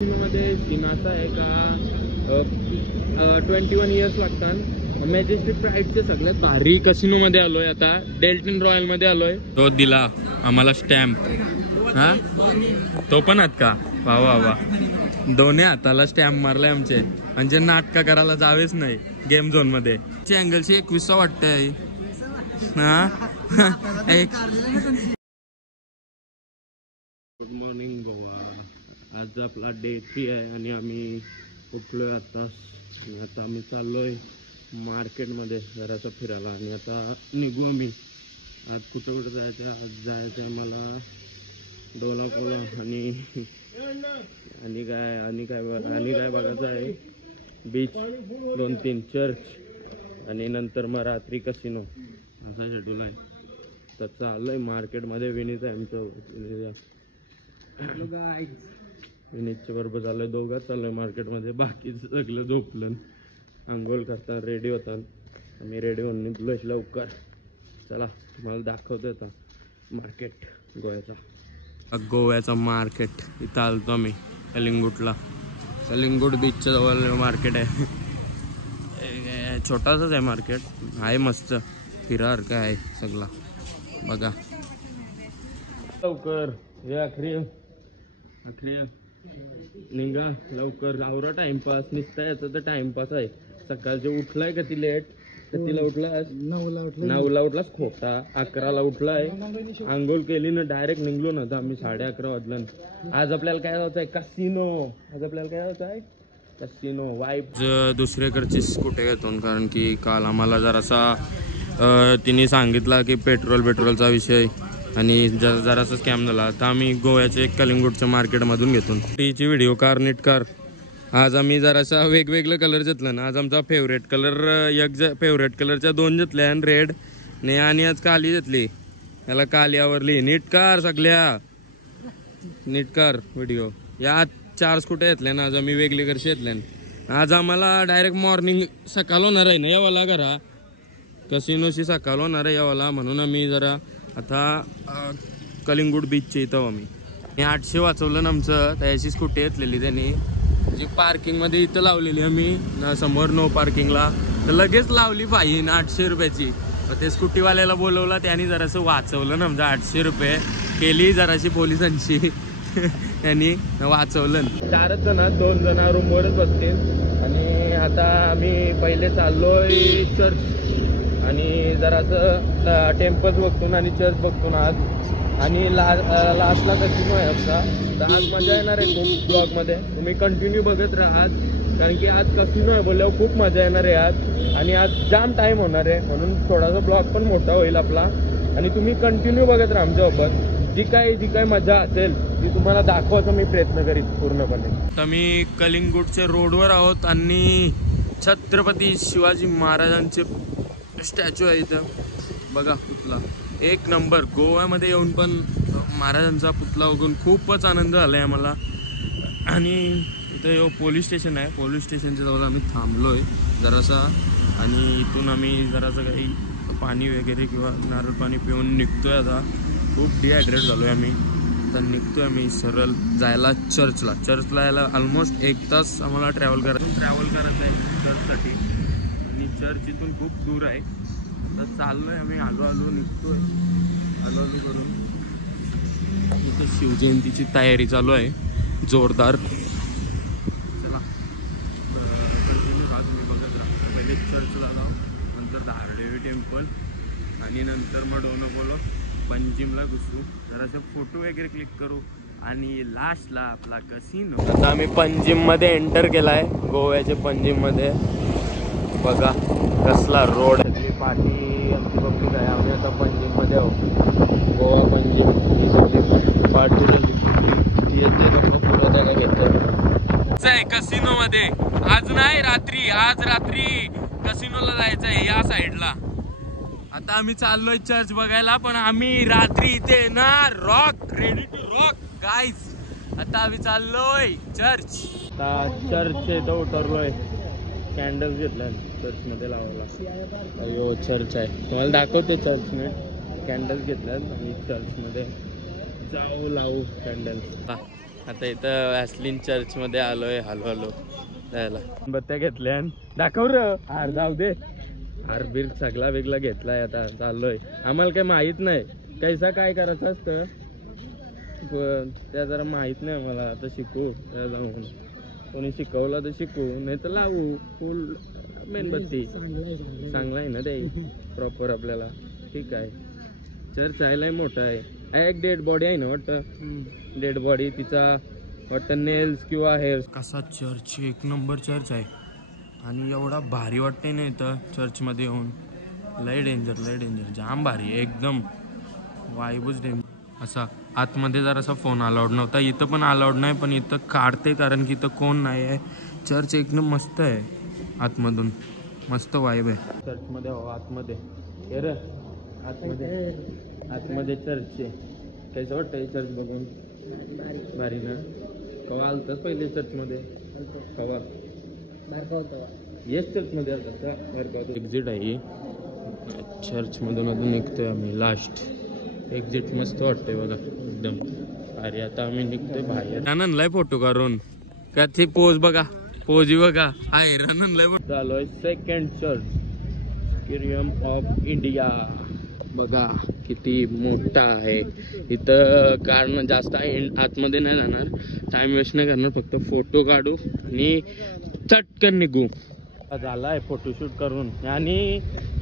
मध्ये सिनाचा आहे का 21 इयर्स लागतात। मॅजेस्टिक प्राईडचे सगळ्यात भारी कसिनो मध्ये आलोय आता, डेल्टन रॉयल मध्ये आलोय। तो दिला आम्हाला स्टॅम्प, हा तो पण आहात का? वा वा वा, दोन्ही हाताला स्टॅम्प मारलाय आमचे, म्हणजे नाटका करायला जावेच नाही गेम झोन मध्ये। अँगलची 21 वाटतंय हा एक। गुड मॉर्निंग गोवा, आज आपला डे 3 आहे आणि आम्ही उठलोय आता आम्ही चाललोय मार्केटमध्ये जरासं फिरायला आणि आता निघू आम्ही। आज कुठं जायचं? आज जायचं आहे मला डोलापोला आणि काय बघायचं आहे, बीच, 2-3 चर्च आणि नंतर मग रात्री कसिनो, असा शेड्यूल आहे। तर चाललोय मार्केटमध्ये, विनीत आहे आमचं, विनीतच्या बरोबर चाललोय, दोघं चाललोय मार्केटमध्ये, बाकी सगळं झोपलं, आंघोळ करतात, रेडी होतात। आम्ही रेडी होऊन निघलोय लवकर। चला तुम्हाला दाखवतोय आता मार्केट गोव्याचा मार्केट। इथं आलतो आम्ही कलिंगूटला, कलिंगूट बीचच्या जवळ मार्केट आहे। छोटासाच आहे मार्केट, आहे मस्त फिरासारखं आहे सगळा, बघा लवकर या अखरी निघा लवकर, आवरा, टाइमपास निघता याचा तर टाइमपास आहे। सकाळचे उठलाय का ती लेट? कितीला उठलास? 9ला उठलास, खोटा 11ला उठलाय, आंघोळ केली ना डायरेक्ट निघलो ना, तर आम्ही 11:30 वाजलं। आज आपल्याला काय जायचं आहे? कसिनो। आज आपल्याला काय जायचं आहे? Casino wife. दुसऱ्याकडची स्कूटी घेतो, कारण की काल आम्हाला जरासा तिने सांगितला की पेट्रोलचा विषय आणि जरासा स्कॅम झाला, तर आम्ही गोव्याचे कलिंगूटच्या मार्केटमधून घेतो टीची व्हिडिओ कार नीट कार। आज आम्ही जरासा वेगवेगळे कलर घेतलं ना, आज आमचा फेवरेट कलरच्या 2 घेतल्या, रेड ने, आणि आज काली घेतली, याला काली आवरली। नीट कार सगळ्या, नीट कार व्हिडिओ। या 4 स्कूट्या घेतल्या ना आज आम्ही, वेगळे करशे घेतल्या। आज आम्हाला डायरेक्ट मॉर्निंग सकाळ होणार आहे ना यावाला, घरा कसिनोशी सकाळ होणार आहे यावाला, म्हणून आम्ही जरा आता कलिंगूट बीचचे इथं आम्ही 800 वाचवलं ना आमचं, त्याची स्कूटी घेतलेली त्यांनी, जी पार्किंगमध्ये इथं लावलेली आम्ही समोर नो पार्किंगला, तर लगेच लावली फाईन 800 रुपयाची। ते स्कूटीवाल्याला बोलवलं, त्याने जरासं वाचवलं ना आमचं 800 रुपये केली जराशी पोलिसांची त्यांनी वाचवलं। 4 जण, 2 जण रूमवरच बसतील आणि आता आम्ही पहिले चाललोय चर्च आणि जरासं टेम्पल्स बघतो आणि चर्च बघतो ना आज, आणि लास्टला कसिनो आहे आमचा। तर आज मजा येणार आहे खूप ब्लॉगमध्ये, तुम्ही कंटिन्यू बघत राहा आज, कारण की आज कसिनो आहे बोलल्यावर खूप मजा येणार आहे आज, आणि आज जाम टाइम होणार आहे, म्हणून थोडासा ब्लॉग पण मोठा होईल आपला, आणि तुम्ही कंटिन्यू बघत राहा आमच्यासोबत। जी काय मजा असेल ती तुम्हाला दाखवायचा मी प्रयत्न करीत पूर्णपणे। तर मी कलिंगूटच्या रोडवर आहोत आणि छत्रपती शिवाजी महाराजांचे स्टॅच्यू आहे इथं, बघा पुतळा एक नंबर। गोव्यामध्ये येऊन पण महाराजांचा पुतळा बघून खूपच आनंद झालाय आम्हाला। आणि इथं पोलीस स्टेशन आहे, पोलीस स्टेशनच्या जवळ आम्ही थांबलोय जरासा, आणि इथून आम्ही जरासं काही पाणी वगैरे किंवा नारळ पाणी पिऊन निघतोय आता। खूप डिहायड्रेट झालोय आम्ही, तर निघतोय आम्ही सरळ जायला चर्चला यायला ऑलमोस्ट 1 तास आम्हाला ट्रॅव्हल करायचं आहे चर्चसाठी, आणि चर्च इथून खूप दूर आहे। तर चाललोय आम्ही, आलो निघतोय, आलो करून। इथे शिवजयंतीची तयारी चालू आहे जोरदार। चला कंटिन्यू राहा, तुम्ही बघत राहा। पहिले चर्चला जाऊ, नंतर धारदेवी टेम्पल, आणि नंतर मग डोनापोला पंजिमला घुसू, जरासे फोटो वगैरे क्लिक करू, आणि लास्टला आपला कसिनो। आता आम्ही पंजिममध्ये एंटर केलाय, गोव्याच्या पंजिममध्ये, बघा कसला रोड आहे, पाठी आमची पब्लिक आहे। आम्ही आता पंजिममध्ये आहोत, गोवा पंजिम, ही सगळी पाठी आहे कसिनोमध्ये। आज नाही, आज रात्री कसिनोला जायचं आहे या साईडला। आता आम्ही चाललोय चर्च बघायला, पण आम्ही रात्री इथे ना rock, ready to rock guys. आता आम्ही चाललोय चर्च, चर्च इथं उतरलोय, कॅन्डल्स घेतलं चर्चमध्ये लावायला। अयो चर्च आहे, तुम्हाला दाखवतो चर्च में कॅन्डल्स घेतल्यात, आणि चर्चमध्ये जाऊ लावू कॅन्डल्स। आता इथं वॅसलिन चर्च मध्ये आलोय. हलो जायला बत्त्या घेतल्या. दाखव र हार जाऊ दे. हार बीर सगळा वेगळा घेतलाय. आता चाललोय. आम्हाला काही माहित नाही कैसा काय करायचं असतं. त्या जरा माहित नाही मला. आता शिकू जाऊन. कोणी शिकवलं तर शिकू नाही तर लावू. फुल मेणबत्ती चांगला आहे ना ते प्रॉपर आपल्याला. ठीक आहे. चर्च आहे मोठा आहे. एक डेड बॉडी आहे ना वाटतं. डेड बॉडी तिचा वाटतं नेल्स किंवा हेअर. कसा चर्च एक नंबर चर्च आहे. आणि एवढा भारी वाटतंय ना इथं चर्चमध्ये येऊन. लय डेंजर जाम भारी एकदम वाईबच डेंजर. असा आतमध्ये जरासा फोन अलाउड नव्हता. इथं पण अलाउड नाही पण इथं काढते कारण की इथं कोण नाही आहे. चर्च एकदम मस्त आहे. आतमधून मस्त वाईब आहे चर्चमध्ये. आतमध्ये हे र आतमध्ये चर्च आहे. कैसं वाटतंय चर्च बघून. भारी ना. कवा आलतास पहिले चर्चमध्ये. कवा येस चर्चमध्ये आलतात. एक्झिट आहे चर्चमधून अजून निघतोय आम्ही. लास्ट एक्झिट मस्त वाटतंय बघा एकदम. अरे आता आम्ही निघतोय बाहेर. रननलाय फोटो काढून का ते पोज बघा. पोजी बघा. हाय रननलाय फोटो. चालू सेकंड चर्च स्किरियम ऑफ इंडिया. बघा किती मोठा आहे. इथं कारण जास्त आतमध्ये नाही जाणार. टाइम वेस्ट नाही करणार. फक्त फोटो काढू आणि चटकन निघू. झालाय फोटोशूट करून. आणि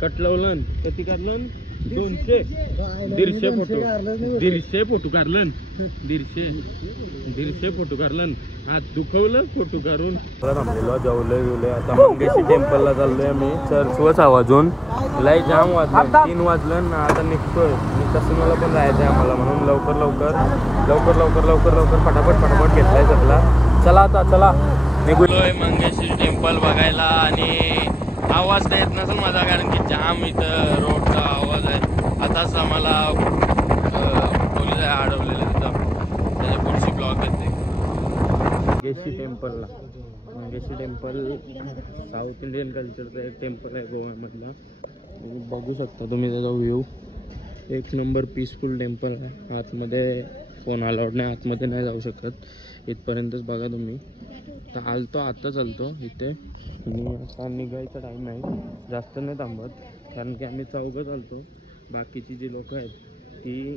कटलवलं किती काढलं. 150 फोटो काढलं. 150 फोटो काढलं. हात दुखवलं फोटो काढून. थांबलेलो जेवलोय. आता मंगेशी टेम्पलला चाललोय आम्ही. चर्चवरच आवाजून लय जाम वाजलं. 3 वाजलं ना. आता निघतोय. आणि तसं मला पण जायचं आहे आम्हाला म्हणून लवकर फटाफट घेतलाय सगळा. चला आता चला निघूलोय मंगेशी टेम्पल बघायला. आणि आवाज तर येत नसेल माझा कारण की जाम इथं रोडचा आवाज आहे. आताच आम्हाला पोलीस अडवलेले तिथं. त्याच्या पुढची ब्लॉक येते मंगेशी टेम्पलला. मंगेशी टेम्पल साऊथ इंडियन कल्चरचं एक टेम्पल आहे गोव्यामधलं. बघू शकता तुम्ही त्याचा व्ह्यू. एक नंबर पीसफुल टेम्पल आहे. आतमध्ये फोन अलाउड नाही. आतमध्ये नाही जाऊ शकत. इथपर्यंतच बघा तुम्ही. तर आता चालतो इथे. आता निघायचा टाईम आहे. जास्त नाही थांबत कारण की आम्ही चौघं चालतो. बाकीची जी लोक आहेत ती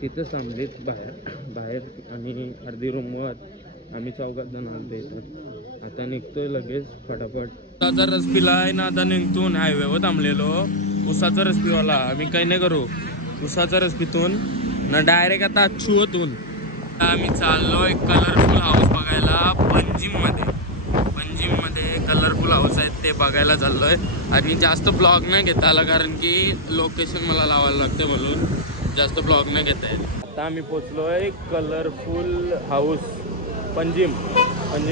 तिथंच थांबलीत बाहेर आणि अर्धी रूमवर. आम्ही चौघात जण आलतो इथं. आता निघतोय लगेच फटाफट. उसाचा रस पिलाय ना. आता निघतून हायवेवर थांबलेलो. उसाचा रस पिवाला आम्ही काही नाही करू. उसाचा रस पितून ना डायरेक्ट आता अच्छूतून आम्ही चाललोय कलरफुल हाऊस बघायला. पंजिममध्ये कलरफुल हाऊस आहेत ते बघायला चाललोय. आणि जास्त ब्लॉग नाही घेता आला कारण की लोकेशन मला लावायला लागते म्हणून जास्त ब्लॉग नाही घेता येत. आता आम्ही पोचलोय कलरफुल हाऊस पंजिम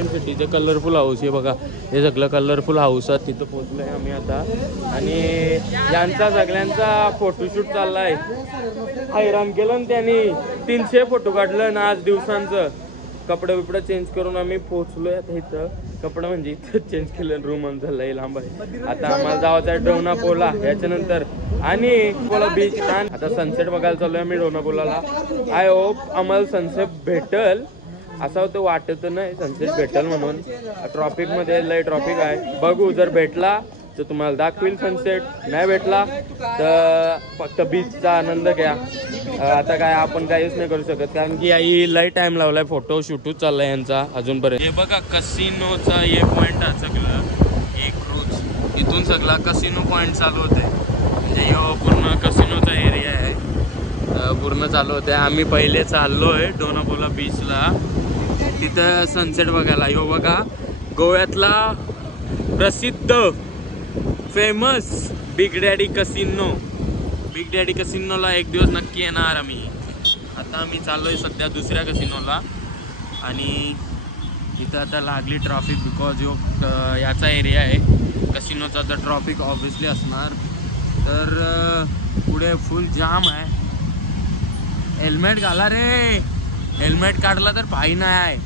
सिटीचे कलरफुल हाऊस. हे बघा हे सगळं कलरफुल हाऊस आहे. तिथं पोचलोय आम्ही आता. आणि यांचा सगळ्यांचा फोटोशूट चाललाय. हैराण केलं ना त्यांनी. 300 फोटो काढलं ना आज दिवसांचं. कपडे बिपडे चेंज करून आम्ही पोहोचलोय आता इथं. कपडे म्हणजे इथं चेंज केलं. रूम आमचा लय लांब आहे. आता आम्हाला जायचं आहे डोनापोला याच्यानंतर. आणि पोला बीच. आता सनसेट बघायला चाललोय आम्ही डोनापोलाला. आय होप आम्हाला सनसेट भेटल. असं होतं वाटत नाही सनसेट भेटल म्हणून. ट्रॉफिकमध्ये लय ट्रॉफिक आहे. बघू जर भेटला तर तुम्हाला दाखवील सनसेट. नाही भेटला तर फक्त बीचचा आनंद घ्या. आता काय आपण काहीच नाही करू शकत कारण की आई लय टाइम लावलाय. फोटो शूटच चाललाय यांचा अजूनपर्यंत. हे बघा कसिनोचा हे पॉइंट आहे सगळं. एक रोज इथून सगळा कसिनो पॉइंट चालू होते. म्हणजे यो पूर्ण कसिनोचा एरिया आहे. पूर्ण चालू होते. आम्ही पहिले चाललोय डोनापोला बीचला. तिथं सनसेट बघायला. यो बघा गोव्यातला प्रसिद्ध फेमस बिग डॅडी कसिनोला एक दिवस नक्की येणार आम्ही. आता आम्ही चाललोय सध्या दुसऱ्या कसिनोला. आणि तिथं आता लागली ट्रॉफिक बिकॉज याचा एरिया आहे कसिनोचा. तर ट्रॉफिक ऑब्विसली असणार. तर पुढे फुल जाम आहे. हेल्मेट घाला रे. हेल्मेट काढला तर फाईन आहे.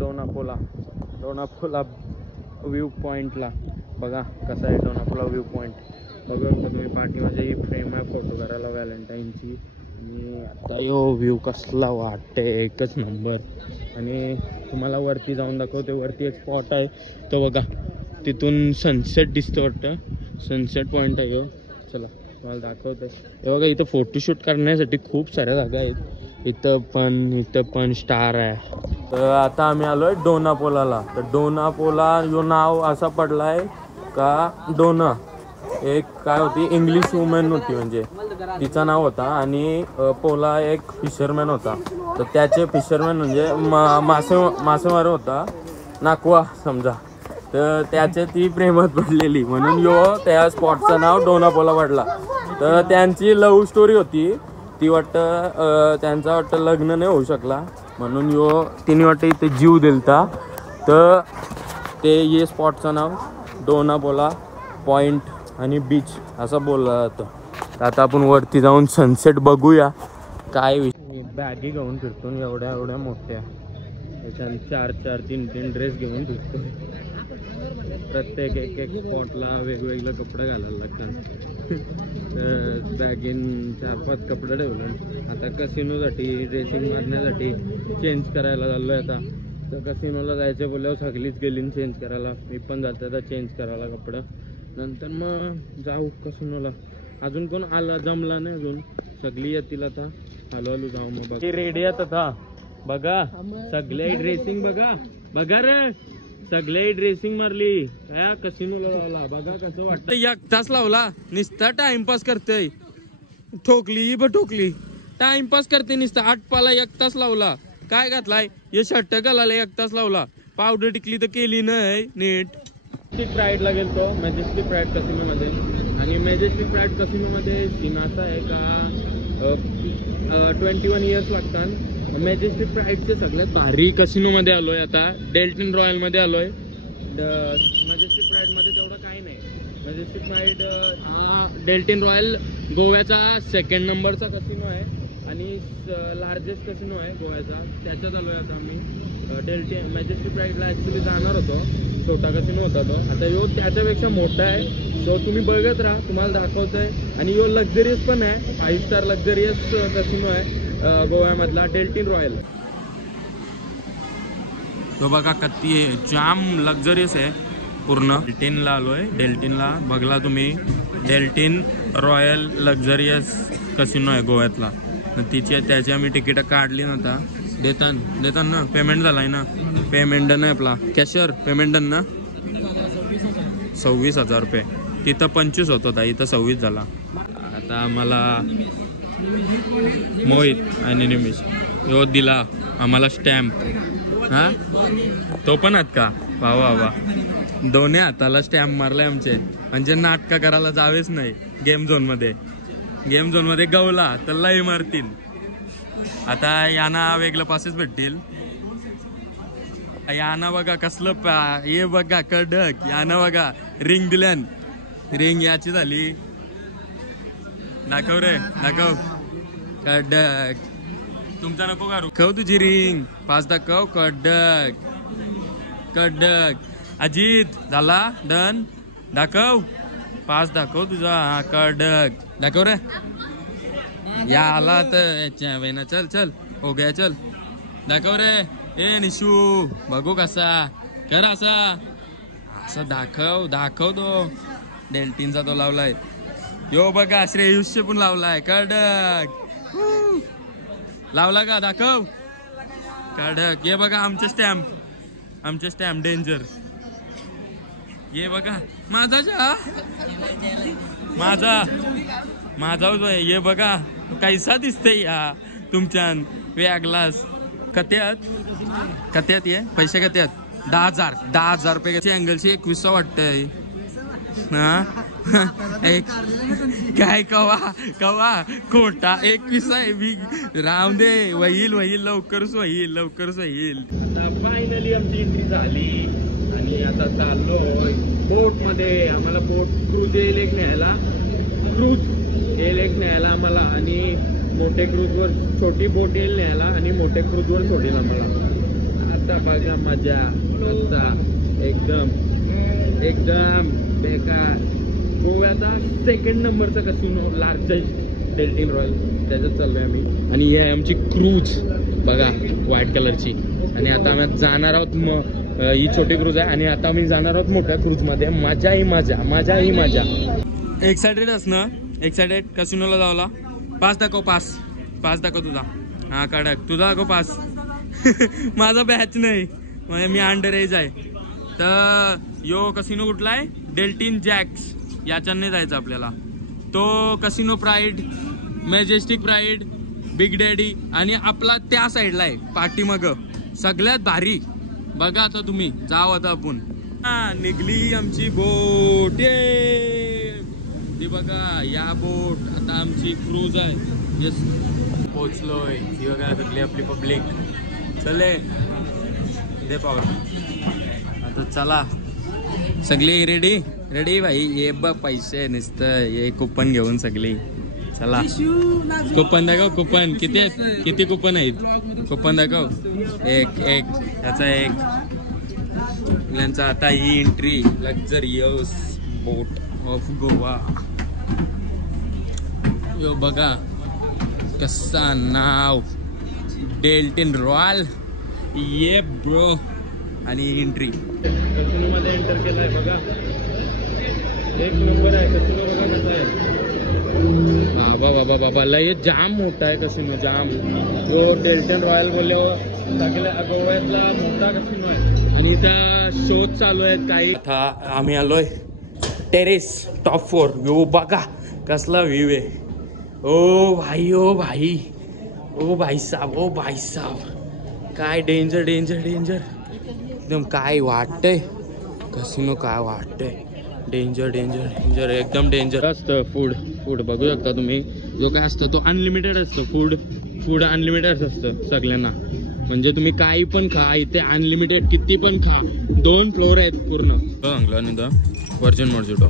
डोनापोला व्ह्यू पॉइंटला बघा कसा आहे डोनापोला व्ह्यू पॉइंट. बघू शकता तुम्ही पाठीमागे ही फ्रेम आहे फोटो करायला व्हॅलेंटाईनची. आणि आता यो व्ह्यू कसला वाटते, एकच नंबर. आणि तुम्हाला वरती जाऊन दाखवते. वरती एक स्पॉट आहे तो बघा, तिथून सनसेट दिसतो वाटतं. सनसेट पॉईंट आहे. चला तुम्हाला दाखवतो. हे बघा इथं फोटोशूट करण्यासाठी खूप साऱ्या जागा आहेत. इथं पण स्टार आहे. तर आता आम्ही आलोय डोनापोलाला. तर डोनापोला यो नाव असा पडलाय का, डोना एक काय होती, इंग्लिश वुमन होती, म्हणजे तिचा नाव होता. आणि पोला एक फिशरमॅन होता. तर त्याचे फिशरमॅन म्हणजे मासेमार होता, नाकवा समजा. तर त्याचे ती प्रेमात पडलेली, म्हणून यो त्या स्पॉटचं नाव डोनापोला पडला. तर त्यांची लव्ह स्टोरी होती ती, वाटतं त्यांचा वाटतं लग्न नाही होऊ शकला, म्हणून यो तिने वाटतं इथे जीव दिलता. तर ते ये स्पॉटचं नाव डोनापोला पॉईंट आणि बीच असं बोललं जातं. तर आता आपण वरती जाऊन सनसेट बघूया. काय बॅगी घेऊन फिरतो एवढ्या एवढ्या मोठ्या, त्याच्यानं 4 3 ड्रेस घेऊन फिरतो. प्रत्येक एक स्पॉटला वेगवेगळे कपडे घालायला लागतात. बॅगीन 4-5 कपडे ठेवले. आता कसिनोसाठी ड्रेसिंग मारण्यासाठी चेंज करायला चाललो आहे. आता तर कसिनोला जायचं बोलल्यावर सगळीच गेली चेंज करायला. मी पण जातो आता चेंज करायला कपडं. नंतर मग जाऊ कसिनोला. अजून कोण आला जमला नाही अजून, सगळी येतील आता. हळूहळू जाऊ मग. बघा रेडी आहेत आता, बघा सगळे ड्रेसिंग बघा बघा रे, सगळे ड्रेसिंग मारली काय कसिनोला जायला. बघा कसं वाटतं. एक तास लावला नुसता टाइमपास करते. ठोकली टाइमपास करते नुसता. 8 पाला 1 तास लावला. काय घातलाय हे शर्ट घालायला 1 तास लावला. पावडर टिकली तर केली नाही नीट. मॅजेस्टिक राईडला गेलतो, मॅजेस्टिक राईड कसिनोमध्ये. आणि मॅजेस्टिक राईड कसिनोमध्ये सीन असा आहे का 21 इयर्स लागतात. मॅजेस्टिक राईडचे सगळ्यात भारी कसिनोमध्ये आलोय आता. डेल्टन रॉयलमध्ये आलोय. मॅजेस्टिक राईडमध्ये तेवढं काही नाही. मॅजेस्टिक राईड हा डेल्टन रॉयल गोव्याचा 2nd नंबरचा कसिनो आहे आणि लार्जेस्ट कसिनो आहे गोव्याचा. त्याच्यात आलोय आता आम्ही. मॅजेस्टिक राईडला ॲक्च्युली जाणार होतो, छोटा कसिनो होता तो. आता यो त्याच्यापेक्षा मोठा आहे. तो तुम्ही बघत राहा, तुम्हाला दाखवतोय. आणि यो लक्झरियस पण आहे, 5 स्टार लक्झरियस कसिनो आहे गोव्यामधला डेल्टन रॉयल. तो बघा किती जाम लक्झरियस आहे पूर्ण. डेल्टनला आलोय. डेल्टनला बघला तुम्ही, डेल्टन रॉयल लक्झरियस कसिनो आहे गोव्यातला. त्याची आम्ही तिकीट काढली नव्हता. देताना पेमेंट झालाय ना. पेमेंट नाही आपला कॅशर पेमेंट ना 26,000 रुपये. तिथं 25 होता, इथं 26 झाला. आता आम्हाला मोहित आणि निमिष यो दिला आम्हाला स्टॅम्प. हा तो पण आहेत का, वा वा वा. दोन्ही हाताला स्टॅम्प मारले आमचे. म्हणजे नाटका करायला जावेच नाही गेम झोन मध्ये गवला तर लय मारतील. आता यांना वेगळं पासेस भेटतील. याना बघा कसलं हे बघा कडक. याना बघा रिंग दिल्यान. रिंग याची झाली. दाखव रे दाखव. कडक तुमचा नको करू. खाऊ तुझी रिंग. 5 दाखव. कडक अजित झाला डन. दाखव 5 दाखव तुझा. हा कडक दाखव रे. या आला तर वेना. चल हो गया. चल दाखव रे. ए निशू बघू कसा कर. असं दाखव तो. डेल्टिनचा तो लावलाय. यो बघा श्रेयुषचे पण लावलाय. कडक लावला का. दाखव कडक. ये बघा आमचे स्टॅम्प डेंजर. ये बघा माझा ये बघा कैसा दिसतंय या तुमच्यान वेगलास. कत्यात ये पैसे कत्यात 10,000 रुपये अँगलची 2100 वाटतंय ना. काय कवा खोटा 21 आहे. राव दे. होईल लवकरच होईल. फायनली आमची एंट्री झाली आणि आता चाललो बोट मध्ये. आम्हाला बोट क्रूज येईल एक न्यायला आम्हाला. आणि मोठे क्रूजवर छोटी बोट येईल न्यायला आणि मोठे क्रूजवर सोडेल आम्हाला. आता बघा मजा. आता एकदम बेकार. गोव्याचा 2nd नंबरचा कसिनो लार्जेस्ट डेल्टिन रॉयल, त्याच्यात चाललोय आम्ही. आणि ही आहे आमची क्रूज बघा, व्हाईट कलरची. आणि आता आम्ही जाणार आहोत, ही छोटी क्रूज आहे आणि आता आम्ही जाणार आहोत मोठ्या क्रूजमध्ये. मजा ही मजा, मजा ही मजा. एक्सायटेड अस ना? एक्सायटेड कसिनोला जावला? पास दाखव, पास दाखव तुझा. हा कडक, तुझा दाखव पास. माझा बॅच नाही, म्हणजे मी अंडर एज आहे. तर यो कसिनो कुठला आहे? डेल्टिन जॅक्स. याच्याने जायचं आपल्याला. तो casino pride, majestic pride, big daddy आणि आपला त्या साईडला आहे पाठीमाग सगळ्यात भारी. बघा आता तुम्ही, जाऊ आता आपण. निघली आमची बोट, ती बघा या बोट. आता आमची क्रूज आहे. यस, पोचलोय. ही बघा सगळी आपली पब्लिक. चले दे पावर. आता चला सगळी रेडी रेडी भाई. ये बघ पैसे नुसतं, ये कुपन घेऊन सगळी. चला कुपन दाखव. कुपन किती कुपन आहेत? कुपन दाखव. एक याचा एक. यांचा आता ही entry luxurious boat of Goa. यो बघा कसा नाव, डेल्टिन रॉयल. ये ब्रो. आणि एंट्री कसिनो मध्ये एंटर केलाय बघा. एक नंबर आहे कसिनो. बघा कसा आहे. बाबा बाबा लय जाम मोठा आहे कसिनो, जाम. वो डेल्टन रॉयल बोलल्यावर सगळ्या गोव्यातला मोठा कसिनो आहे. आणि इथं शोध चालू आहेत काही. आता आम्ही आलोय टेरेस टॉप 4. यो बघा कसला व्ह्यू आहे. ओ भाई, ओ भाई, ओ भाई साहब, ओ भाई साहब. काय डेंजर डेंजर डेंजर एकदम. काय वाटतंय कसिनो, काय वाटतंय. डेंजर डेंजर डेंजर, एकदम डेंजर असतं. फूड बघू शकता तुम्ही. जो काय असतं तो अनलिमिटेड असतं. फूड अनलिमिटेड असतं सगळ्यांना. म्हणजे तुम्ही काही पण खा इथे, अनलिमिटेड किती पण खा. 2 फ्लोर आहेत पूर्ण. चांगलं. आणि the version mojito,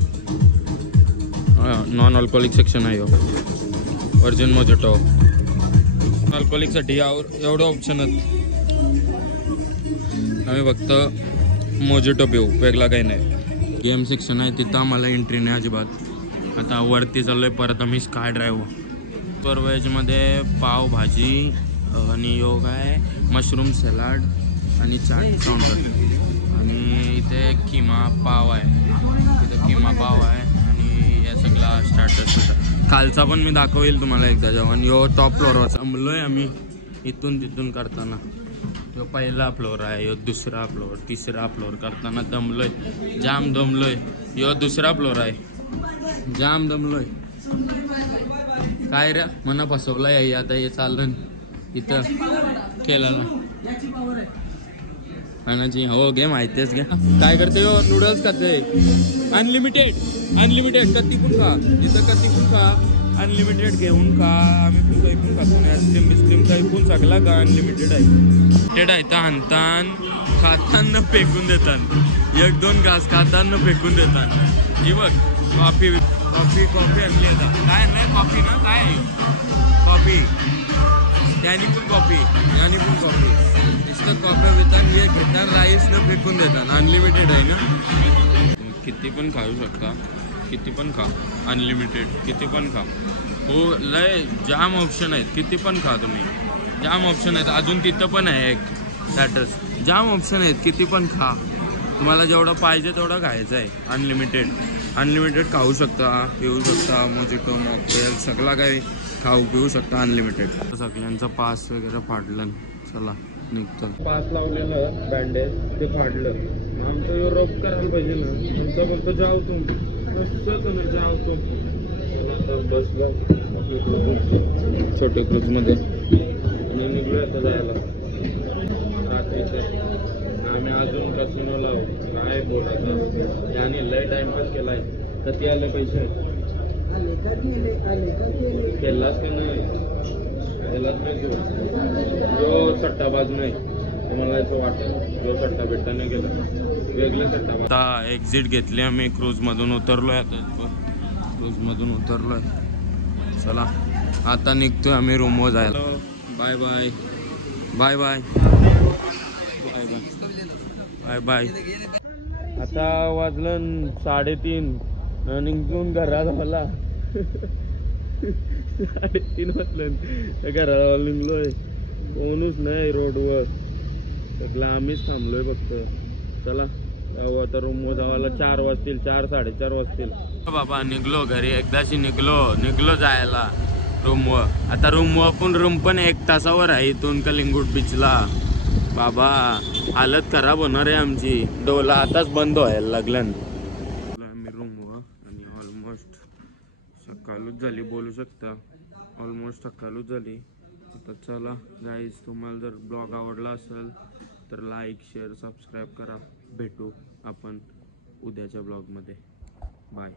non alcoholic section आहे. व्हर्जन मोजिटो अल्कोहोलिकसाठी एवढं ऑप्शन आहेत. आम्ही फक्त मोजिटो पिऊ, वेगळा काही नाही. गेम सेक्शन आहे, तिथं आम्हाला एंट्री नाही अजिबात. आता वरती चाललोय परत आम्ही स्काय ड्राईव्ह. तर व्हेजमध्ये पाव भाजी आणि योग आहे मशरूम सॅलाड आणि चाट काउंटर. आणि इथे किमा पाव आहे. इथे किमा पाव आहे आणि या सगळा स्टार्टर्स होता. खालचा पण मी दाखवेल तुम्हाला एकदा जेव्हा. आणि यो टॉप फ्लोअरवर जमलोय आम्ही इथून तिथून करताना. यो पहिला फ्लोअर आहे, यो दुसरा फ्लोअर, तिसरा फ्लोअर करताना दमलोय, जाम दमलोय. यो दुसरा फ्लोअर आहे, जाम दमलोय. काय रे मना फसवला आहे आता. हे चाललं इथं केला खाण्याची. हो घे माहितीच घ्या. काय करते हो? नूडल्स खाते. अनलिमिटेड कधी पण खा. इथं कधी पण खा, अनलिमिटेड घेऊन खा. आम्ही पण काही पण खातो. आईस्क्रीम बिस्क्रीम काही पण सगळा का अनलिमिटेड आहे. आहे तर आणतान खाताना फेकून देतात. 1-2 घास खाताना फेकून देतात. ही बघ कॉफी आणली आता. काय नाही कॉफी ना, काय आहे कॉफी. त्यानी पण कॉफी नुसतं कॉफी घेतात. हे घेतात राईस न फेकून देतात. अनलिमिटेड आहे ना. किती पण खाऊ शकता, किती पण खा. अनलिमिटेड किती पण खा. हो लय जाम ऑप्शन आहेत. किती पण खा तुम्ही, जाम ऑप्शन आहेत. अजून तिथं पण आहे एक स्टार्टर्स. जाम ऑप्शन आहेत, किती पण खा. तुम्हाला जेवढं पाहिजे तेवढं खायचं आहे. अनलिमिटेड खाऊ शकता, पिऊ शकता. मोजिटो, मॉकटेल सगळा काही खाऊ पिऊ शकता अनलिमिटेड. सगळ्यांचा पास वगैरे फाडलं. चला निघतो. पास लावलेलं बँडेज ते फाडलं. आमचं रोप करायला पाहिजे ना. आमचं फक्त जाऊ तुम्ही जाऊ बसला छोटे क्रूजमध्ये आणि निघलो आता जायला रात्रीचं. आम्ही अजून कसिनोला काय बोलायचं. त्याने लय टाइमपास केलाय. किती आले पैसे केलास का नाही? केलाच नाही तू. जो सट्टाबाज नाही मला असं वाटतं. जो सट्टा बिट्टा नाही केला, वेगळे सट्टा. आता एक्झिट घेतली आम्ही. क्रूजमधून उतरलोय. आता क्रूजमधून उतरलोय. चला आता निघतोय आम्ही रूमवर जायला. Bye bye bye bye bye bye bye bye. आता वाजलं 3:30. निघून घरात मला 3:30 वाजले घराला निघलोय, कोणच नाही रोडवर, सगळं आम्हीच थांबलोय फक्त. चला जाऊ आता रूम जावायला 4 वाजतील, 4 साडेचार वाजतील. बाबा निघलो घरी, एकदाशी निघलो जायला रूमवर. आता रूम पण 1 तासावर आहे इथून कलिंगूट बीचला. बाबा हालत खराब होणार आहे आमची, डोला आताच बंद व्हायला लागलं. मी रूमवर आणि ऑलमोस्ट सकाळच झाली, बोलू शकता ऑलमोस्ट सकाळच झाली. आता चला गाईज, तुम्हाला जर ब्लॉग आवडला असेल तर लाईक शेअर सबस्क्राईब करा. भेटू आपण उद्याच्या ब्लॉगमध्ये. बाय.